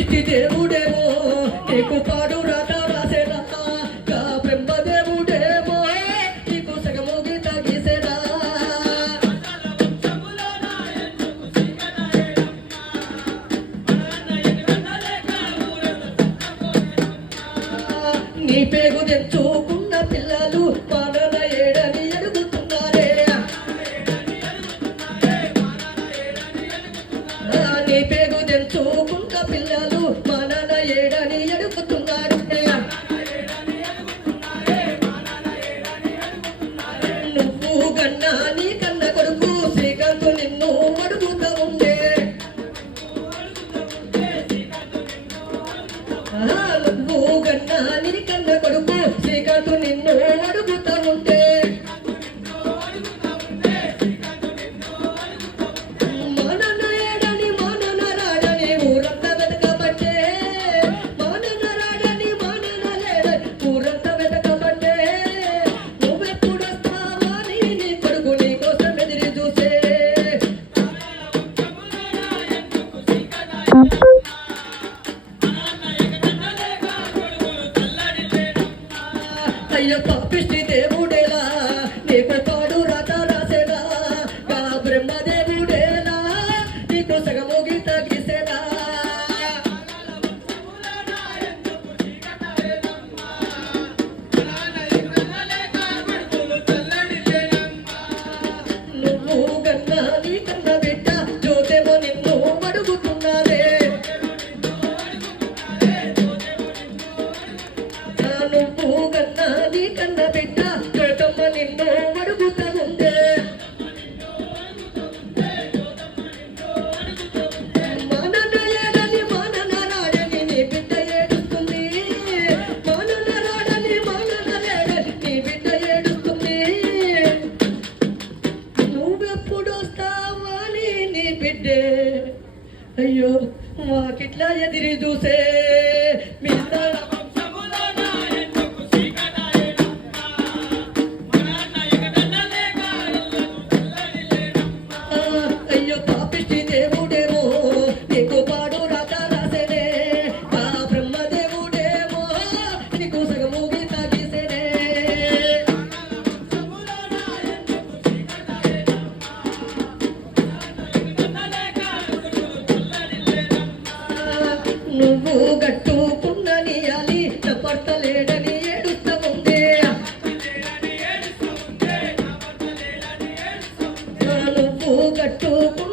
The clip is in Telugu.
సృష్టి దేవుడేమో నీకు పాడు రాత రాసేనా బ్రహ్మ దేవుడేమో నీకు సగము గీత గీసేనా నీ పేగు తెచ్చుకున్న పిల్లలు నువ్వు కన్నా నీ కన్న కొడుకు శ్రీకాంత్ నిన్ను అడుగుతా ఉండే నువ్వు కన్నా నీ అయ్య పాపిష్టి దేవుడే. અયો કેટલા યદિરી દુસે મિલતા నువ్వు గట్టుకున్ననియాలి చపట్టలేడని ఏడుస్తా ఉందే నువ్వు గట్టుకు